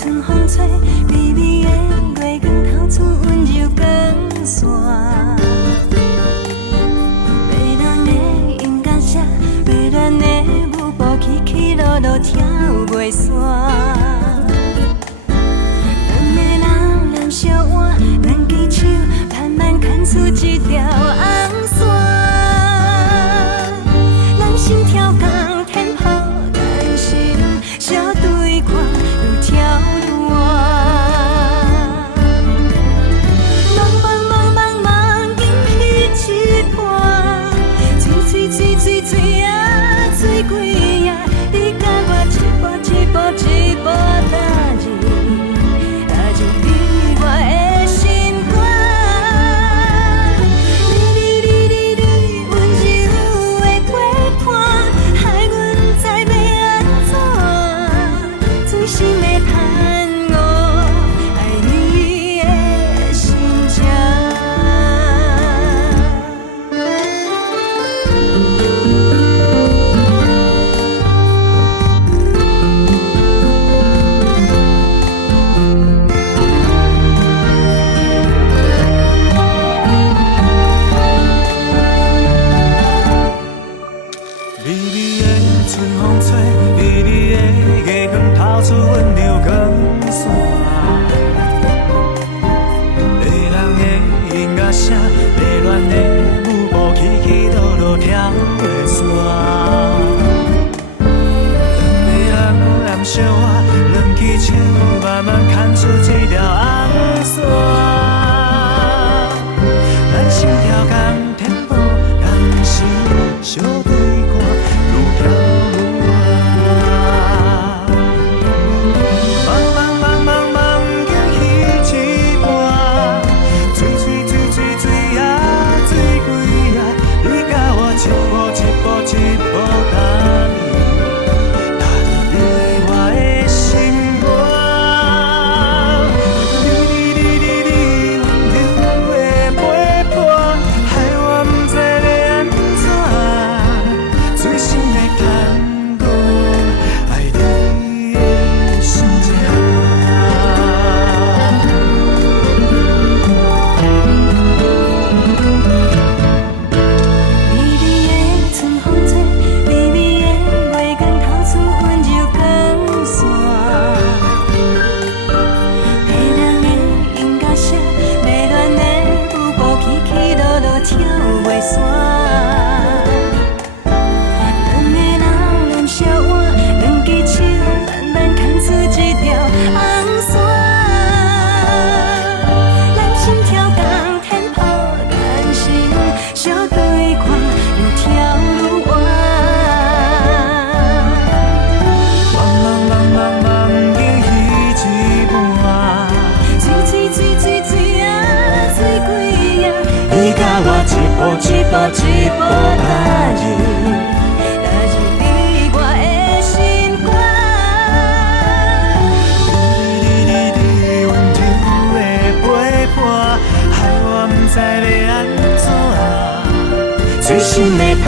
春风吹，微微的月光透出温柔光线。迷人的音乐声，迷乱的舞步，起起落落跳袂散。两个人揽小碗，两支手慢慢牵出一条红线。人心跳共天破，感心相对看，愈跳愈远。茫，惊喜一半，水啊，水鬼啊，你甲我一步踏入你我的心肝。你，温柔的陪伴，害阮知要安怎，醉心的叹息，爱你的心情。微微的春风吹，微微的月光透出温柔光线。迷人的音乐声，迷乱的舞步，起起落落跳袂散。两个人揽小我，两支手慢慢牵出一条红线。咱心跳共天步，同时相对看，愈跳愈远。茫，惊喜一半，水啊，水鬼啊，你甲我一步踏入你我的心肝。你，温柔的陪伴，害我不知要安怎，醉心的叹息，爱你的心情。微微的春风吹，微微的月光透出温柔光线。迷人的音乐声，迷乱的舞步，起起落落跳袂散。两个人揽小碗，两支手慢慢牵出一条红线。咱心跳共天破，感心相对看，愈跳愈远。茫，惊喜一半，水啊，水鬼啊，你甲我一步踏入你我的心肝。你，温柔的陪伴，害我不知要安怎，醉心的叹